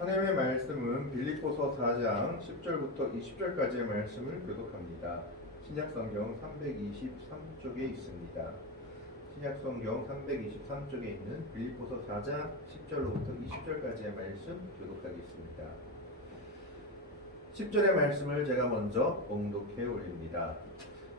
하나님의 말씀은 빌립보서 4장 10절부터 20절까지의 말씀을 교독합니다. 신약성경 323쪽에 있습니다. 신약성경 323쪽에 있는 빌립보서 4장 10절로부터 20절까지의 말씀 교독하겠습니다. 10절의 말씀을 제가 먼저 봉독해 올립니다.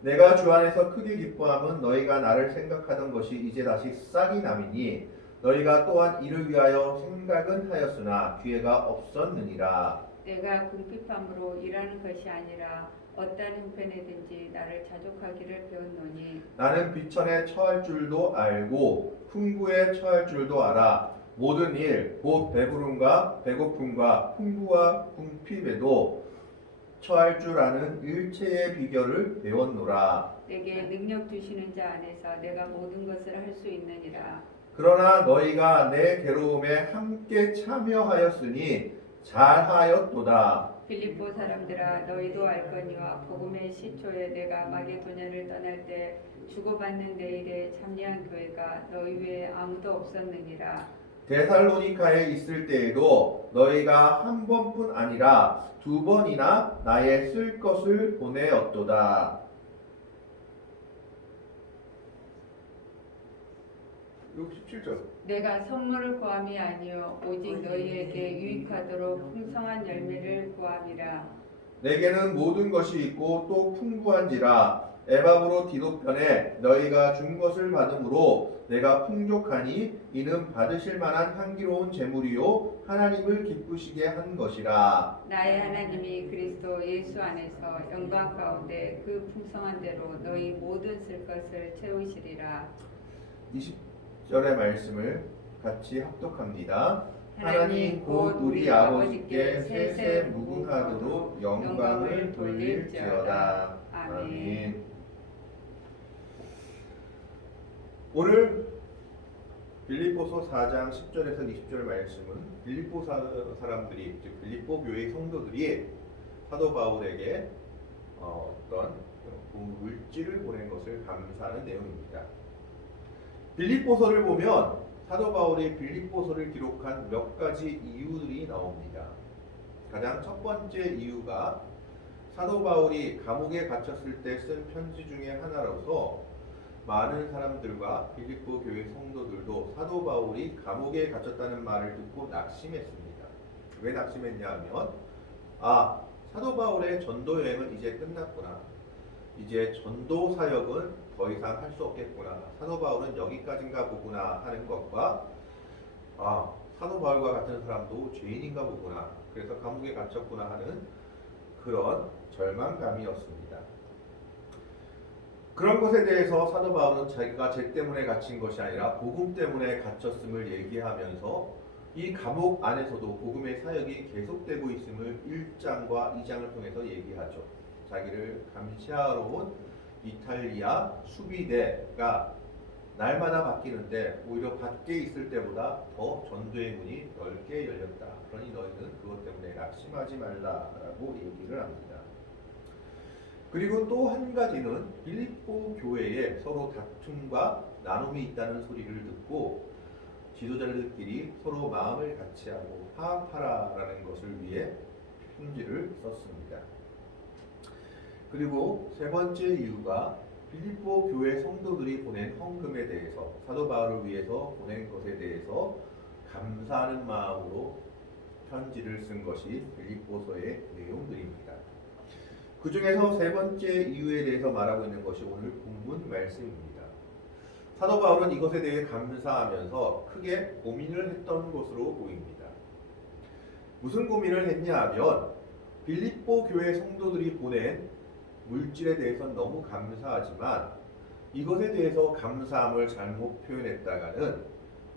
내가 주 안에서 크게 기뻐함은 너희가 나를 생각하던 것이 이제 다시 싹이 남이니 너희가 또한 이를 위하여 생각은 하였으나 기회가 없었느니라. 내가 궁핍함으로 일하는 것이 아니라 어떠한 형편에든지 나를 자족하기를 배웠노니 나는 비천에 처할 줄도 알고 풍부에 처할 줄도 알아. 모든 일 곧 배부름과 배고픔과 풍부와 궁핍에도 처할 줄 아는 일체의 비결을 배웠노라. 내게 능력 주시는 자 안에서 내가 모든 것을 할 수 있느니라. 그러나 너희가 내 괴로움에 함께 참여하였으니 잘하였도다. 빌립보 사람들아, 너희도 알거니와 복음의 시초에 내가 마게도냐를 떠날 때 주고받는 내 일에 참여한 교회가 너희 외에 아무도 없었느니라. 데살로니카에 있을 때에도 너희가 한 번뿐 아니라 두 번이나 나의 쓸 것을 보내었도다. 67절. 내가 선물을 구함이 아니요 오직 너희에게 유익하도록 풍성한 열매를 구함이라. 내게는 모든 것이 있고 또 풍부한지라 에바브로 디도편에 너희가 준 것을 받음으로 내가 풍족하니 이는 받으실 만한 향기로운 제물이요 하나님을 기쁘시게 한 것이라. 나의 하나님이 그리스도 예수 안에서 영광 가운데 그 풍성한 대로 너희 모든 쓸 것을 채우시리라. 20절의 말씀을 같이 합독합니다. 하나님 곧 우리 아버지께 세세 무궁하도록 영광을 돌릴지어다. 아멘. 오늘 빌립보서 4장 10절에서 20절 말씀은 빌립보 사람들이, 즉 빌립보 교회 성도들이 사도 바울에게 어떤 물질을 보낸 것을 감사하는 내용입니다. 빌립보서를 보면 사도 바울이 빌립보서를 기록한 몇 가지 이유들이 나옵니다. 가장 첫 번째 이유가 사도 바울이 감옥에 갇혔을 때 쓴 편지 중에 하나로서 많은 사람들과 빌립보 교회 성도들도 사도 바울이 감옥에 갇혔다는 말을 듣고 낙심했습니다. 왜 낙심했냐 하면 사도 바울의 전도 여행은 이제 끝났구나. 이제 전도 사역은 더 이상 할 수 없겠구나. 사도 바울은 여기까지인가 보구나 하는 것과 사도 바울과 같은 사람도 죄인인가 보구나. 그래서 감옥에 갇혔구나 하는 그런 절망감이었습니다. 그런 것에 대해서 사도 바울은 자기가 죄 때문에 갇힌 것이 아니라 복음 때문에 갇혔음을 얘기하면서 이 감옥 안에서도 복음의 사역이 계속되고 있음을 1장과 2장을 통해서 얘기하죠. 자기를 감시하러 온 이탈리아 수비대가 날마다 바뀌는데 오히려 밖에 있을 때보다 더 전도의 문이 넓게 열렸다. 그러니 너희는 그것 때문에 낙심하지 말라라고 얘기를 합니다. 그리고 또 한 가지는 빌립보 교회에 서로 다툼과 나눔이 있다는 소리를 듣고 지도자들끼리 서로 마음을 같이하고 화합하라라는 것을 위해 편지를 썼습니다. 그리고 세 번째 이유가 빌립보 교회 성도들이 보낸 헌금에 대해서 사도 바울을 위해서 보낸 것에 대해서 감사하는 마음으로 편지를 쓴 것이 빌립보서의 내용들입니다. 그 중에서 세 번째 이유에 대해서 말하고 있는 것이 오늘 본문 말씀입니다. 사도 바울은 이것에 대해 감사하면서 크게 고민을 했던 것으로 보입니다. 무슨 고민을 했냐 하면 빌립보 교회 성도들이 보낸 물질에 대해서는 너무 감사하지만 이것에 대해서 감사함을 잘못 표현했다가는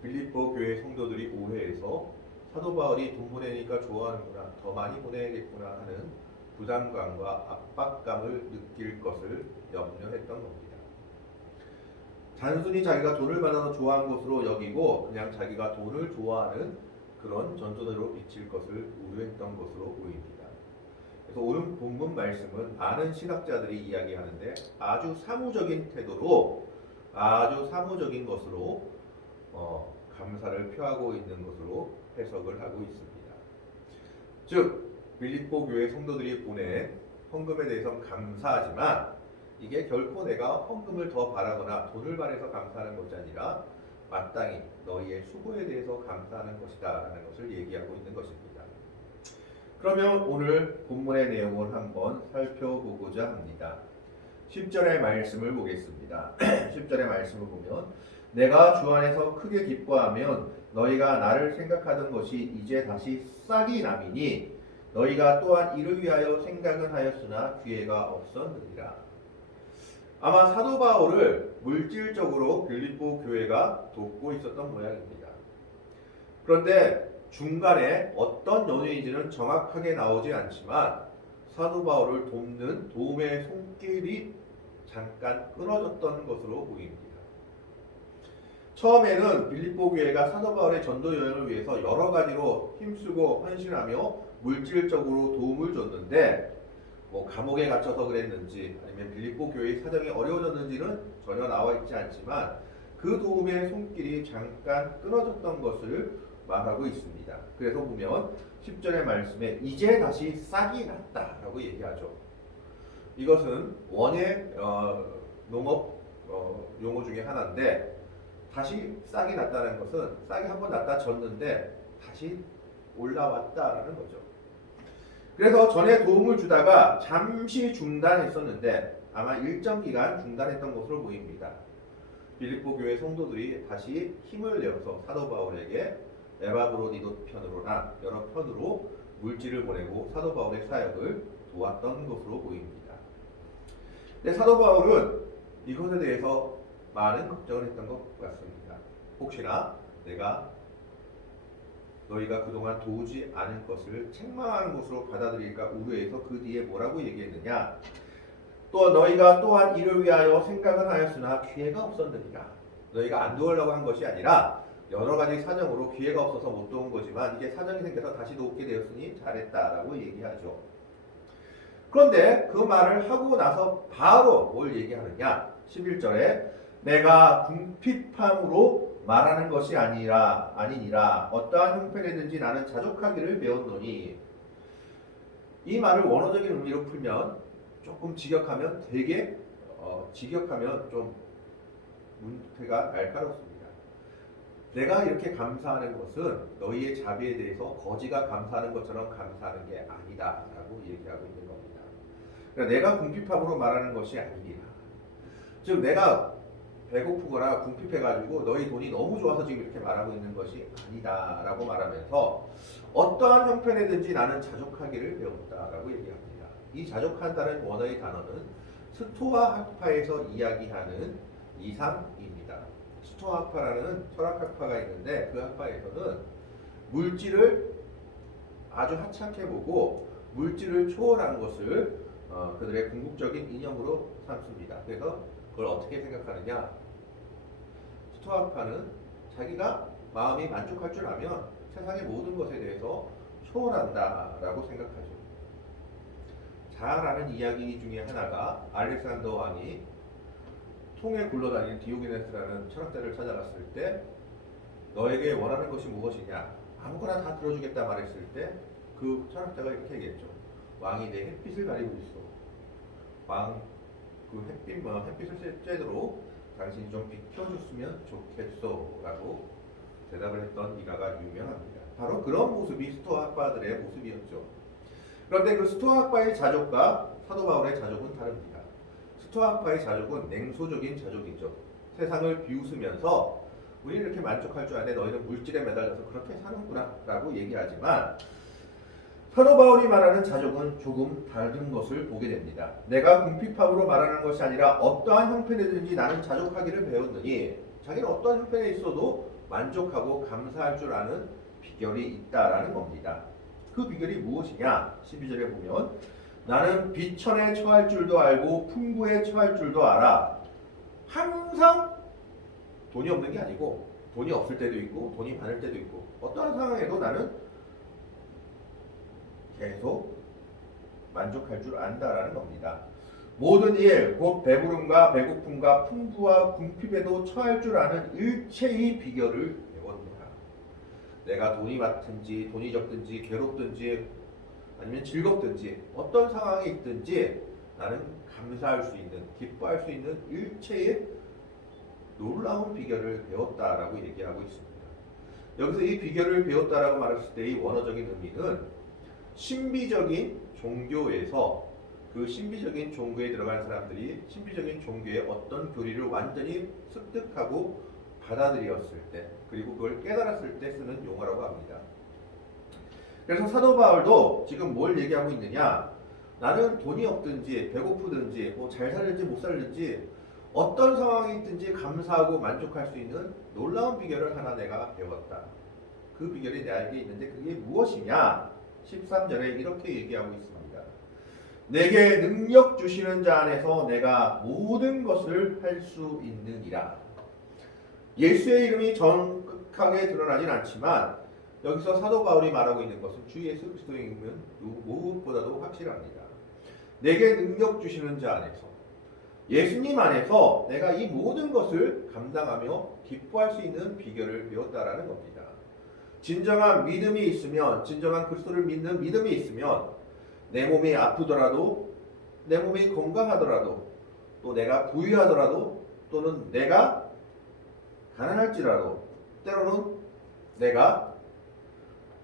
빌립보 교회 성도들이 오해해서 사도 바울이 돈 보내니까 좋아하는구나, 더 많이 보내야겠구나 하는 부담감과 압박감을 느낄 것을 염려했던 겁니다. 단순히 자기가 돈을 받아서 좋아한 것으로 여기고 그냥 자기가 돈을 좋아하는 그런 전도자로 비칠 것을 우려했던 것으로 보입니다. 그래서 오늘 본문 말씀은 많은 신학자들이 이야기하는데 아주 사무적인 태도로 아주 사무적인 것으로 감사를 표하고 있는 것으로 해석을 하고 있습니다. 즉 빌립보 교회 성도들이 보낸 헌금에 대해서 감사하지만 이게 결코 내가 헌금을 더 바라거나 돈을 바래서 감사하는 것이 아니라 마땅히 너희의 수고에 대해서 감사하는 것이다 라는 것을 얘기하고 있는 것입니다. 그러면 오늘 본문의 내용을 한번 살펴보고자 합니다. 10절의 말씀을 보겠습니다. 10절의 말씀을 보면 내가 주 안에서 크게 기뻐하면 너희가 나를 생각하던 것이 이제 다시 싹이 남이니 너희가 또한 이를 위하여 생각은 하였으나 기회가 없었느니라. 아마 사도 바울을 물질적으로 빌립보 교회가 돕고 있었던 모양입니다. 그런데 중간에 어떤 연유인지는 정확하게 나오지 않지만 사도 바울을 돕는 도움의 손길이 잠깐 끊어졌던 것으로 보입니다. 처음에는 빌립보 교회가 사도 바울의 전도 여행을 위해서 여러 가지로 힘쓰고 헌신하며 물질적으로 도움을 줬는데 뭐 감옥에 갇혀서 그랬는지 아니면 빌립보 교회의 사정이 어려워졌는지는 전혀 나와 있지 않지만 그 도움의 손길이 잠깐 끊어졌던 것을 말하고 있습니다. 그래서 보면 10절의 말씀에 이제 다시 싹이 났다라고 얘기하죠. 이것은 원예 농업 용어 중에 하나인데 다시 싹이 났다는 것은 싹이 한번 났다 졌는데 다시 올라왔다라는 거죠. 그래서 전에 도움을 주다가 잠시 중단했었는데 아마 일정 기간 중단했던 것으로 보입니다. 빌립보 교회 성도들이 다시 힘을 내어서 사도 바울에게 에바브로디도 편으로나 여러 편으로 물질을 보내고 사도 바울의 사역을 도왔던 것으로 보입니다. 근데 사도 바울은 이것에 대해서 많은 걱정을 했던 것 같습니다. 혹시나 내가 너희가 그동안 도우지 않은 것을 책망하는 것으로 받아들일까 우려해서 그 뒤에 뭐라고 얘기했느냐. 또 너희가 또한 이를 위하여 생각은 하였으나 기회가 없었느니라. 너희가 안 도우려고 한 것이 아니라 여러 가지 사정으로 기회가 없어서 못 도운 거지만 이게 사정이 생겨서 다시 돕게 되었으니 잘했다라고 얘기하죠. 그런데 그 말을 하고 나서 바로 뭘 얘기하느냐. 11절에 내가 궁핍함으로 말하는 것이 아니니라 어떠한 형편이든지 나는 자족하기를 배웠노니. 이 말을 원어적인 의미로 풀면 조금 직역하면 되게 직역하면 좀 문태가 날카롭습니다. 내가 이렇게 감사하는 것은 너희의 자비에 대해서 거지가 감사하는 것처럼 감사하는 게 아니다 라고 얘기하고 있는 겁니다. 그러니까 내가 궁핍함으로 말하는 것이 아니라 즉 내가 배고프거나 궁핍해가지고 너희 돈이 너무 좋아서 지금 이렇게 말하고 있는 것이 아니다 라고 말하면서 어떠한 형편이든지 나는 자족하기를 배웠다라고 얘기합니다. 이 자족한다는 원어의 단어는 스토아 학파에서 이야기하는 이상입니다. 스토아 학파라는 철학 학파가 있는데 그 학파에서는 물질을 아주 하찮게 보고 물질을 초월한 것을 그들의 궁극적인 이념으로 삼습니다. 그래서 그걸 어떻게 생각하느냐? 스토아파는 자기가 마음이 만족할 줄 알면 세상의 모든 것에 대해서 초월한다라고 생각하죠. 잘 아는 이야기 중에 하나가 알렉산더 왕이 통에 굴러다니는 디오게네스라는 철학자를 찾아갔을 때 너에게 원하는 것이 무엇이냐? 아무거나 다 들어주겠다 말했을 때 그 철학자가 이렇게 얘기했죠. 왕이 내 햇빛을 가리고 있어. 그 햇빛을 쬐도록 당신이 좀 비켜줬으면 좋겠소 라고 대답을 했던 일화가 유명합니다. 바로 그런 모습이 스토아 학파들의 모습이었죠. 그런데 그 스토아 학파의 자족과 사도 바울의 자족은 다릅니다. 스토아 학파의 자족은 냉소적인 자족이죠. 세상을 비웃으면서 우리 이렇게 만족할 줄 아네 너희는 물질에 매달려서 그렇게 사는구나 라고 얘기하지만 사도 바울이 말하는 자족은 조금 다른 것을 보게 됩니다. 내가 궁핍함으로 말하는 것이 아니라 어떠한 형편이든지 나는 자족하기를 배웠느니 자기는 어떠한 형편에 있어도 만족하고 감사할 줄 아는 비결이 있다라는 겁니다. 그 비결이 무엇이냐? 12절에 보면 나는 비천에 처할 줄도 알고 풍부에 처할 줄도 알아. 항상 돈이 없는 게 아니고 돈이 없을 때도 있고 돈이 많을 때도 있고 어떠한 상황에도 나는 계속 만족할 줄 안다라는 겁니다. 모든 일, 곧 배부름과 배고픔과 풍부와 궁핍에도 처할 줄 아는 일체의 비결을 배웠노라. 내가 돈이 많든지 돈이 적든지 괴롭든지 아니면 즐겁든지 어떤 상황이 있든지 나는 감사할 수 있는, 기뻐할 수 있는 일체의 놀라운 비결을 배웠다라고 얘기하고 있습니다. 여기서 이 비결을 배웠다라고 말했을 때 이 원어적인 의미는 신비적인 종교에서 그 신비적인 종교에 들어간 사람들이 신비적인 종교의 어떤 교리를 완전히 습득하고 받아들였을 때, 그리고 그걸 깨달았을 때 쓰는 용어라고 합니다. 그래서 사도 바울도 지금 뭘 얘기하고 있느냐? 나는 돈이 없든지 배고프든지 뭐 잘 살든지 못 살든지 어떤 상황이 있든지 감사하고 만족할 수 있는 놀라운 비결을 하나 내가 배웠다. 그 비결이 나에게 있는데 그게 무엇이냐? 13절에 이렇게 얘기하고 있습니다. 내게 능력 주시는 자 안에서 내가 모든 것을 할 수 있느니라. 예수의 이름이 정확하게 드러나진 않지만 여기서 사도 바울이 말하고 있는 것은 주 예수 그리스도의 이름은 무엇보다도 확실합니다. 내게 능력 주시는 자 안에서, 예수님 안에서 내가 이 모든 것을 감당하며 기뻐할 수 있는 비결을 배웠다라는 겁니다. 진정한 믿음이 있으면, 진정한 그리스도를 믿는 믿음이 있으면 내 몸이 아프더라도, 내 몸이 건강하더라도, 또 내가 부유하더라도, 또는 내가 가난할지라도, 때로는 내가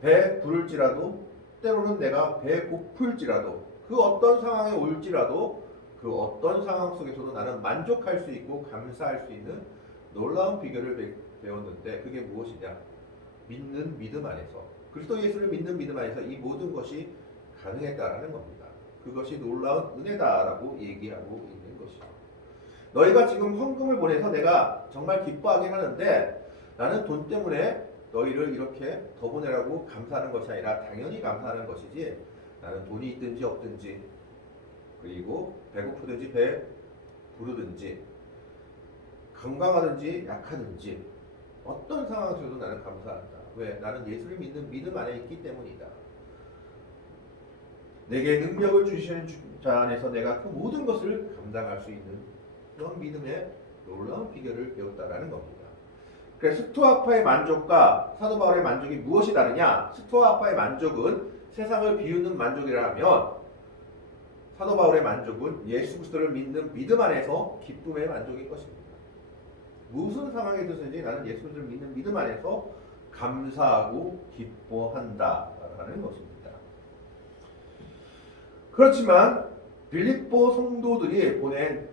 배 부를지라도, 때로는 내가 배 고플지라도, 그 어떤 상황에 올지라도 그 어떤 상황 속에서도 나는 만족할 수 있고 감사할 수 있는 놀라운 비결을 배웠는데 그게 무엇이냐? 믿는 믿음 안에서, 그리스도 예수를 믿는 믿음 안에서 이 모든 것이 가능했다라는 겁니다. 그것이 놀라운 은혜다라고 얘기하고 있는 것이죠. 너희가 지금 헌금을 보내서 내가 정말 기뻐하게 하는데 나는 돈 때문에 너희를 이렇게 더 보내라고 감사하는 것이 아니라 당연히 감사하는 것이지, 나는 돈이 있든지 없든지, 그리고 배고프든지 배 부르든지 건강하든지 약하든지 어떤 상황 속에도 나는 감사한다. 왜? 나는 예수를 믿는 믿음 안에 있기 때문이다. 내게 능력을 주시는 자 안에서 내가 그 모든 것을 감당할 수 있는 그런 믿음의 놀라운 비결을 배웠다라는 겁니다. 그래서 스토아파의 만족과 사도 바울의 만족이 무엇이 다르냐? 스토아파의 만족은 세상을 비우는 만족이라면 사도 바울의 만족은 예수 그리스도를 믿는 믿음 안에서 기쁨의 만족일 것입니다. 무슨 상황에 들든지 나는 예수 그리스도를 믿는 믿음 안에서 감사하고 기뻐한다라는 것입니다. 그렇지만 빌립보 성도들이 보낸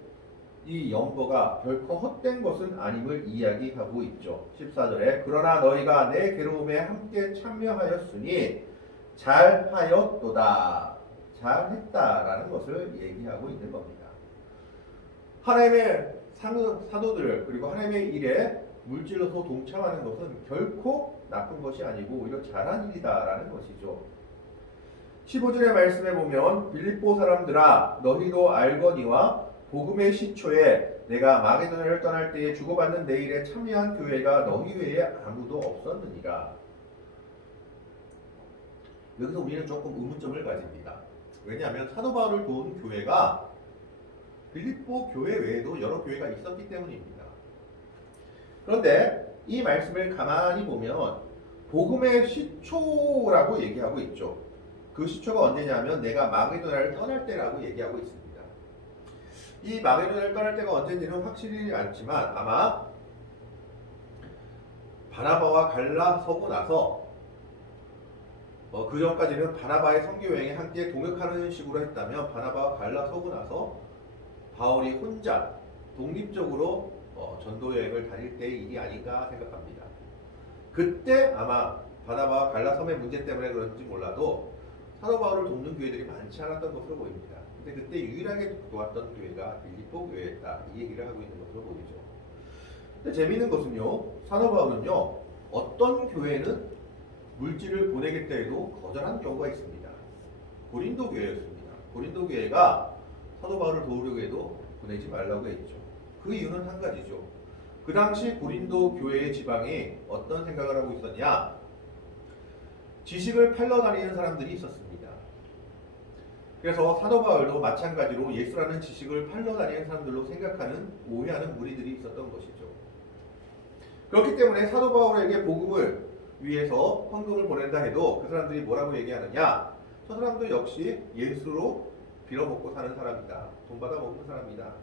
이 연거가 결코 헛된 것은 아님을 이야기하고 있죠. 14절에 그러나 너희가 내 괴로움에 함께 참여하였으니 잘하였도다, 잘했다라는 것을 얘기하고 있는 겁니다. 하나님의 사도들 그리고 하나님의 일에 물질로서 동참하는 것은 결코 나쁜 것이 아니고 오히려 잘한 일이다라는 것이죠. 15절의 말씀에 보면 빌립보 사람들아 너희도 알거니와 복음의 시초에 내가 마게도냐를 떠날 때에 주고받는 내 일에 참여한 교회가 너희 외에 아무도 없었느니라. 여기서 우리는 조금 의문점을 가집니다. 왜냐하면 사도 바울을 도운 교회가 빌립보 교회 외에도 여러 교회가 있었기 때문입니다. 그런데 이 말씀을 가만히 보면 복음의 시초라고 얘기하고 있죠. 그 시초가 언제냐면 내가 마게도냐를 떠날 때라고 얘기하고 있습니다. 이 마게도냐를 떠날 때가 언제인지는 확실히 않지만 아마 바나바와 갈라서고 나서 그 전까지는 바나바의 선교 여행에 함께 동역하는 식으로 했다면 바나바와 갈라서고 나서 바울이 혼자 독립적으로 전도 여행을 다닐 때의 일이 아닌가 생각합니다. 그때 아마 바나바와 갈라섬의 문제 때문에 그런지 몰라도 사도 바울을 돕는 교회들이 많지 않았던 것으로 보입니다. 근데 그때 유일하게 도왔던 교회가 빌립보 교회였다, 이 얘기를 하고 있는 것으로 보이죠. 근데 재미있는 것은요, 사도 바울은요 어떤 교회는 물질을 보내겠다 해도 거절한 경우가 있습니다. 고린도 교회였습니다. 고린도 교회가 사도 바울을 도우려고 해도 보내지 말라고 했죠. 그 이유는 한 가지죠. 그 당시 고린도 교회의 지방이 어떤 생각을 하고 있었냐? 지식을 팔러 다니는 사람들이 있었습니다. 그래서 사도 바울도 마찬가지로 예수라는 지식을 팔러 다니는 사람들로 생각하는, 오해하는 무리들이 있었던 것이죠. 그렇기 때문에 사도 바울에게 복음을 위해서 헌금을 보낸다 해도 그 사람들이 뭐라고 얘기하느냐? 저 사람도 역시 예수로 빌어먹고 사는 사람이다. 돈 받아 먹는 사람이다.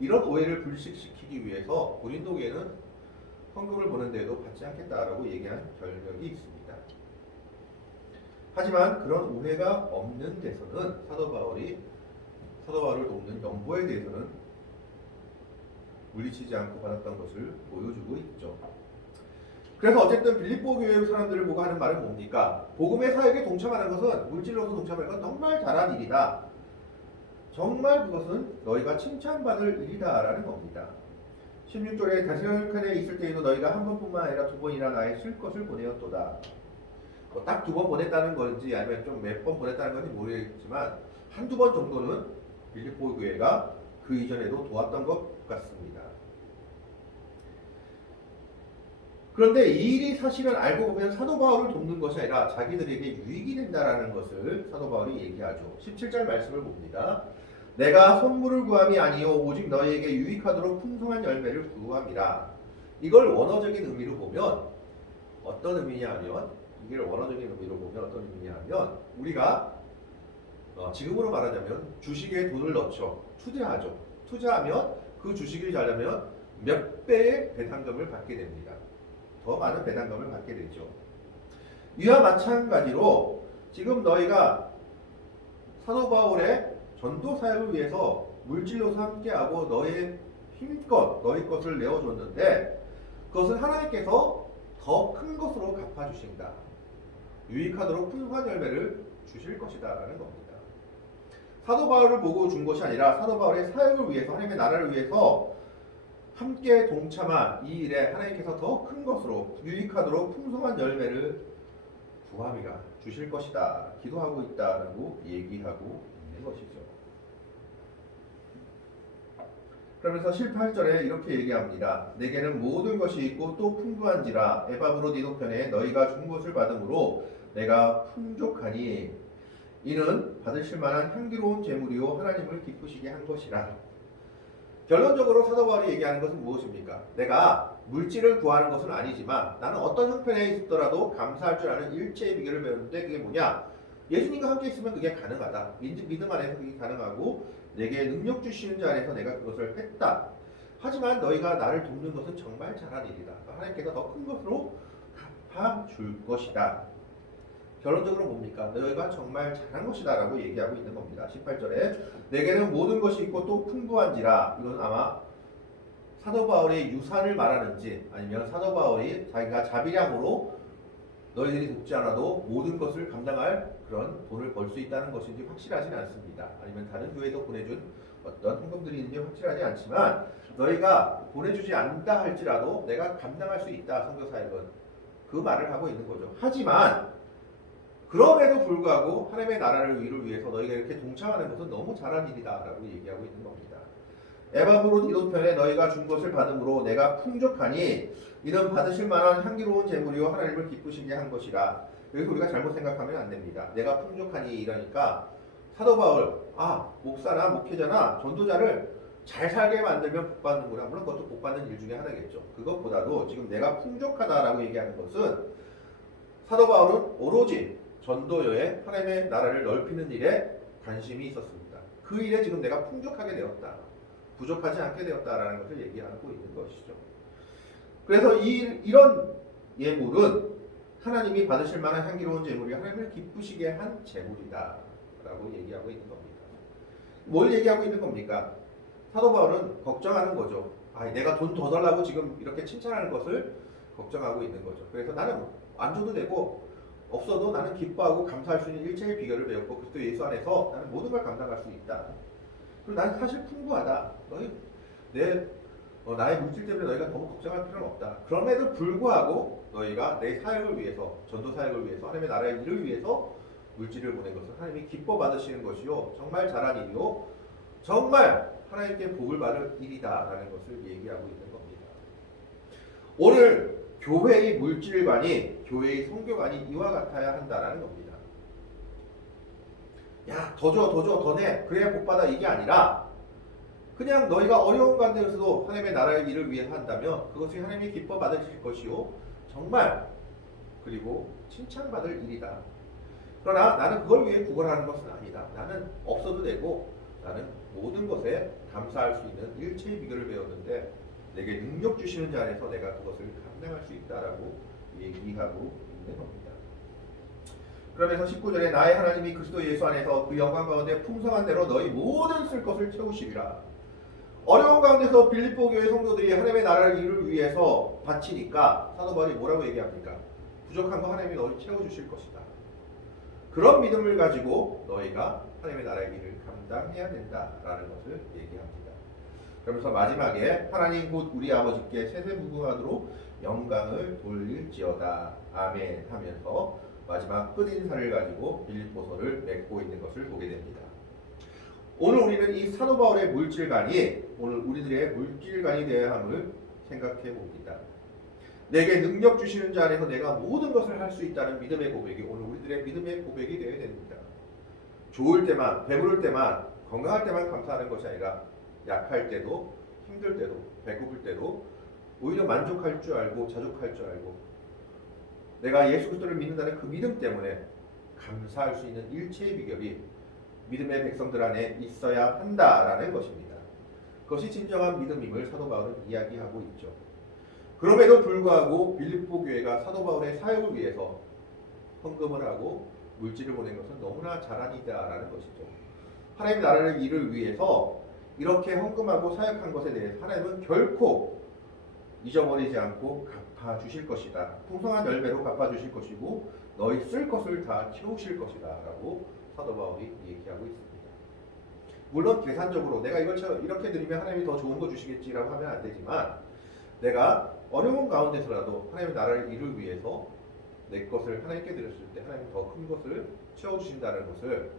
이런 오해를 불식시키기 위해서 고린도 교회는 헌금을 보는데도 받지 않겠다라고 얘기한 결력이 있습니다. 하지만 그런 오해가 없는 데서는 사도 바울을 돕는 연보에 대해서는 물리치지 않고 받았던 것을 보여주고 있죠. 그래서 어쨌든 빌립보 교회 사람들을 보고 하는 말은 뭡니까? 복음의 사역에 동참하는 것은 물질로서 동참하는 건 정말 잘한 일이다. 정말 그것은 너희가 칭찬받을 일이다라는 겁니다. 16절에 데살로니가에 있을 때에도 너희가 한 번뿐만 아니라 두 번이나 나의 쉴 것을 보내었도다. 딱 두 번 보냈다는 건지 아니면 좀 몇 번 보냈다는 건지 모르겠지만 한두 번 정도는 빌립보 교회가 그 이전에도 도왔던 것 같습니다. 그런데 이 일이 사실은 알고 보면 사도 바울을 돕는 것이 아니라 자기들에게 유익이 된다라는 것을 사도 바울이 얘기하죠. 17절 말씀을 봅니다. 내가 선물을 구함이 아니요 오직 너희에게 유익하도록 풍성한 열매를 구함이라. 이걸 원어적인 의미로 보면 어떤 의미냐면 어떤 의미냐면 우리가 지금으로 말하자면 주식에 돈을 넣죠. 투자하죠. 투자하면 그 주식이 잘 되면 몇 배의 배당금을 받게 됩니다. 더 많은 배당금을 받게 되죠. 이와 마찬가지로 지금 너희가 사도 바울의 전도 사역을 위해서 물질로서 함께하고 너의 힘껏 너희 것을 내어줬는데 그것은 하나님께서 더 큰 것으로 갚아주신다. 유익하도록 풍성한 열매를 주실 것이다 라는 겁니다. 사도 바울을 보고 준 것이 아니라 사도 바울의 사역을 위해서 하나님의 나라를 위해서 함께 동참한 이 일에 하나님께서 더 큰 것으로 유익하도록 풍성한 열매를 구함이라 주실 것이다. 기도하고 있다라고 얘기하고 있는 것이죠. 그러면서 18절에 이렇게 얘기합니다. 내게는 모든 것이 있고 또 풍부한지라 에바브로디도 편에 너희가 준 것을 받음으로 내가 풍족하니 이는 받으실 만한 향기로운 제물이요 하나님을 기쁘시게 한 것이라. 결론적으로 사도 바울이 얘기하는 것은 무엇입니까? 내가 물질을 구하는 것은 아니지만 나는 어떤 형편에 있더라도 감사할 줄 아는 일체의 비결을 배웠는데 그게 뭐냐? 예수님과 함께 있으면 그게 가능하다. 믿음 안에서 그게 가능하고 내게 능력 주시는 자 안에서 내가 그것을 했다. 하지만 너희가 나를 돕는 것은 정말 잘한 일이다. 하나님께서 더 큰 것으로 갚아줄 것이다. 결론적으로 뭡니까? 너희가 정말 잘한 것이다 라고 얘기하고 있는 겁니다. 18절에 내게는 모든 것이 있고 또 풍부한지라. 이건 아마 사도 바울의 유산을 말하는지 아니면 사도 바울이 자기가 자비량으로 너희들이 돕지 않아도 모든 것을 감당할 그런 돈을 벌 수 있다는 것인지 확실하지는 않습니다. 아니면 다른 교회에서 보내준 어떤 헌금들이 있는지 확실하지 않지만 너희가 보내주지 않는다 할지라도 내가 감당할 수 있다. 선교사역은 그 말을 하고 있는 거죠. 하지만 그럼에도 불구하고 하나님의 나라를 위해서 너희가 이렇게 동참하는 것은 너무 잘한 일이다 라고 얘기하고 있는 겁니다. 에바브로디도 편에 너희가 준 것을 받음으로 내가 풍족하니 이는 받으실 만한 향기로운 제물이요 하나님을 기쁘시게 한 것이라. 여기서 우리가 잘못 생각하면 안 됩니다. 내가 풍족하니 이러니까 사도 바울 목사나 목회자나 전도자를 잘 살게 만들면 복 받는구나. 물론 그것도 복 받는 일 중에 하나겠죠. 그것보다도 지금 내가 풍족하다라고 얘기하는 것은 사도 바울은 오로지 전도여에 하나님의 나라를 넓히는 일에 관심이 있었습니다. 그 일에 지금 내가 풍족하게 되었다. 부족하지 않게 되었다라는 것을 얘기하고 있는 것이죠. 그래서 이런 예물은 하나님이 받으실 만한 향기로운 제물이 하나님을 기쁘시게 한 제물이다 라고 얘기하고 있는 겁니다. 뭘 얘기하고 있는 겁니까? 사도 바울은 걱정하는 거죠. 내가 돈 더 달라고 지금 이렇게 칭찬하는 것을 걱정하고 있는 거죠. 그래서 나는 안 줘도 되고 없어도 나는 기뻐하고 감사할 수 있는 일체의 비결을 배웠고 그리스도 예수 안에서 나는 모든 걸 감당할 수 있다. 그리고 나는 사실 풍부하다. 나의 물질 때문에 너희가 너무 걱정할 필요는 없다. 그럼에도 불구하고 너희가 내 사역을 위해서, 전도 사역을 위해서, 하나님의 나라의 일을 위해서 물질을 보낸 것은 하나님이 기뻐 받으시는 것이요 정말 잘한 일이요 정말 하나님께 복을 받을 일이다라는 것을 얘기하고 있는 겁니다. 오늘 교회의 물질관이, 교회의 선교관이 이와 같아야 한다라는 겁니다. 더 줘, 더 내. 그래야 복 받아. 이게 아니라 그냥 너희가 어려운 가운데서도 하나님의 나라의 일을 위해서 한다면 그것이 하나님이 기뻐 받으실 것이요 정말 그리고 칭찬받을 일이다. 그러나 나는 그걸 위해 구걸하는 것은 아니다. 나는 없어도 되고 나는 모든 것에 감사할 수 있는 일체의 비결을 배웠는데 내게 능력 주시는 자 안에서 내가 그것을 감당할 수 있다라고 얘기하고 있는 겁니다. 그러면서 19절에 나의 하나님이 그리스도 예수 안에서 그 영광 가운데 풍성한 대로 너희 모든 쓸 것을 채우시리라. 어려운 가운데서 빌립보 교회 성도들이 하나님의 나라를 이루기 위해서 바치니까 사도 바울이 뭐라고 얘기합니까? 부족한 거 하나님이 너희 채워주실 것이다. 그런 믿음을 가지고 너희가 하나님의 나라의 일을 감당해야 된다라는 것을 얘기합니다. 그러면서 마지막에 하나님 곧 우리 아버지께 세세무궁하도록 영광을 돌릴지어다 아멘 하면서 마지막 끝인사를 가지고 빌립보서를 맺고 있는 것을 보게 됩니다. 오늘 우리는 이 사도 바울의 물질관이 오늘 우리들의 물질관이 되어야 함을 생각해 봅니다. 내게 능력 주시는 자 안에서 내가 모든 것을 할 수 있다는 믿음의 고백이 오늘 우리들의 믿음의 고백이 되어야 됩니다. 좋을 때만, 배부를 때만, 건강할 때만 감사하는 것이 아니라 약할 때도, 힘들 때도, 배고플 때도 오히려 만족할 줄 알고 자족할 줄 알고 내가 예수 그리스도를 믿는다는 그 믿음 때문에 감사할 수 있는 일체의 비결이 믿음의 백성들 안에 있어야 한다라는 것입니다. 그것이 진정한 믿음임을 사도 바울은 이야기하고 있죠. 그럼에도 불구하고 빌립보 교회가 사도 바울의 사역을 위해서 헌금을 하고 물질을 보낸 것은 너무나 자랑이다라는 것이죠. 하나님 나라를 일을 위해서 이렇게 헌금하고 사역한 것에 대해 하나님은 결코 잊어버리지 않고 갚아주실 것이다. 풍성한 열매로 갚아주실 것이고 너희 쓸 것을 다 채우실 것이다 라고 사도 바울이 얘기하고 있습니다. 물론 계산적으로 내가 이걸 이렇게 드리면 하나님이 더 좋은 거 주시겠지라고 하면 안 되지만 내가 어려운 가운데서라도 하나님의 나라를 이루기 위해서 내 것을 하나님께 드렸을 때 하나님 더 큰 것을 채워주신다는 것을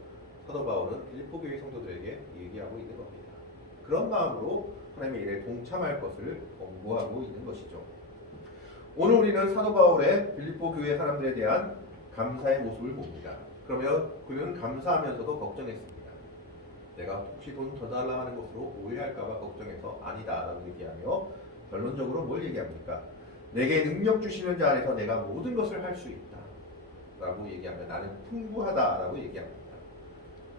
사도 바울은 빌립보 교회 성도들에게 얘기하고 있는 겁니다. 그런 마음으로 하나님의 일에 동참할 것을 권고하고 있는 것이죠. 오늘 우리는 사도 바울의 빌립보 교회 사람들에 대한 감사의 모습을 봅니다. 그러면 그는 감사하면서도 걱정했습니다. 내가 혹시 돈 더 달라 하는 것으로 오해할까봐 걱정해서 아니다 라고 얘기하며 결론적으로 뭘 얘기합니까? 내게 능력 주시는 자 안에서 내가 모든 것을 할 수 있다 라고 얘기하면 나는 풍부하다 라고 얘기합니다.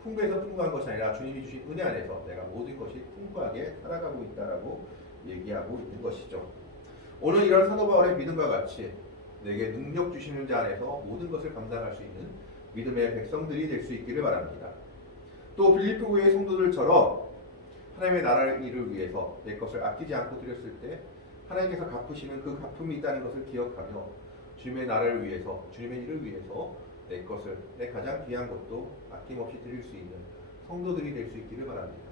풍부해서 풍부한 것이 아니라 주님이 주신 은혜 안에서 내가 모든 것이 풍부하게 살아가고 있다라고 얘기하고 있는 것이죠. 오늘 이런 사도 바울의 믿음과 같이 내게 능력 주시는 자 안에서 모든 것을 감당할 수 있는 믿음의 백성들이 될 수 있기를 바랍니다. 또 빌립보 교회 성도들처럼 하나님의 나라를 이루기 위해서 내 것을 아끼지 않고 드렸을 때 하나님께서 갚으시는 그 갚음이 있다는 것을 기억하며 주님의 나라를 위해서, 주님의 일을 위해서 내 것을, 내 가장 귀한 것도 아낌없이 드릴 수 있는 성도들이 될 수 있기를 바랍니다.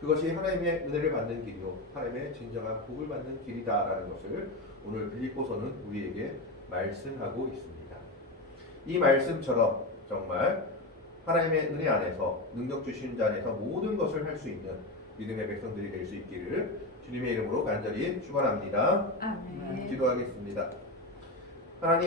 그것이 하나님의 은혜를 받는 길이요 하나님의 진정한 복을 받는 길이다라는 것을 오늘 빌립보서는 우리에게 말씀하고 있습니다. 이 말씀처럼 정말 하나님의 은혜 안에서 능력 주신 자 안에서 모든 것을 할 수 있는 믿음의 백성들이 될 수 있기를 주님의 이름으로 간절히 축원합니다. 아멘. 기도하겠습니다. 하나님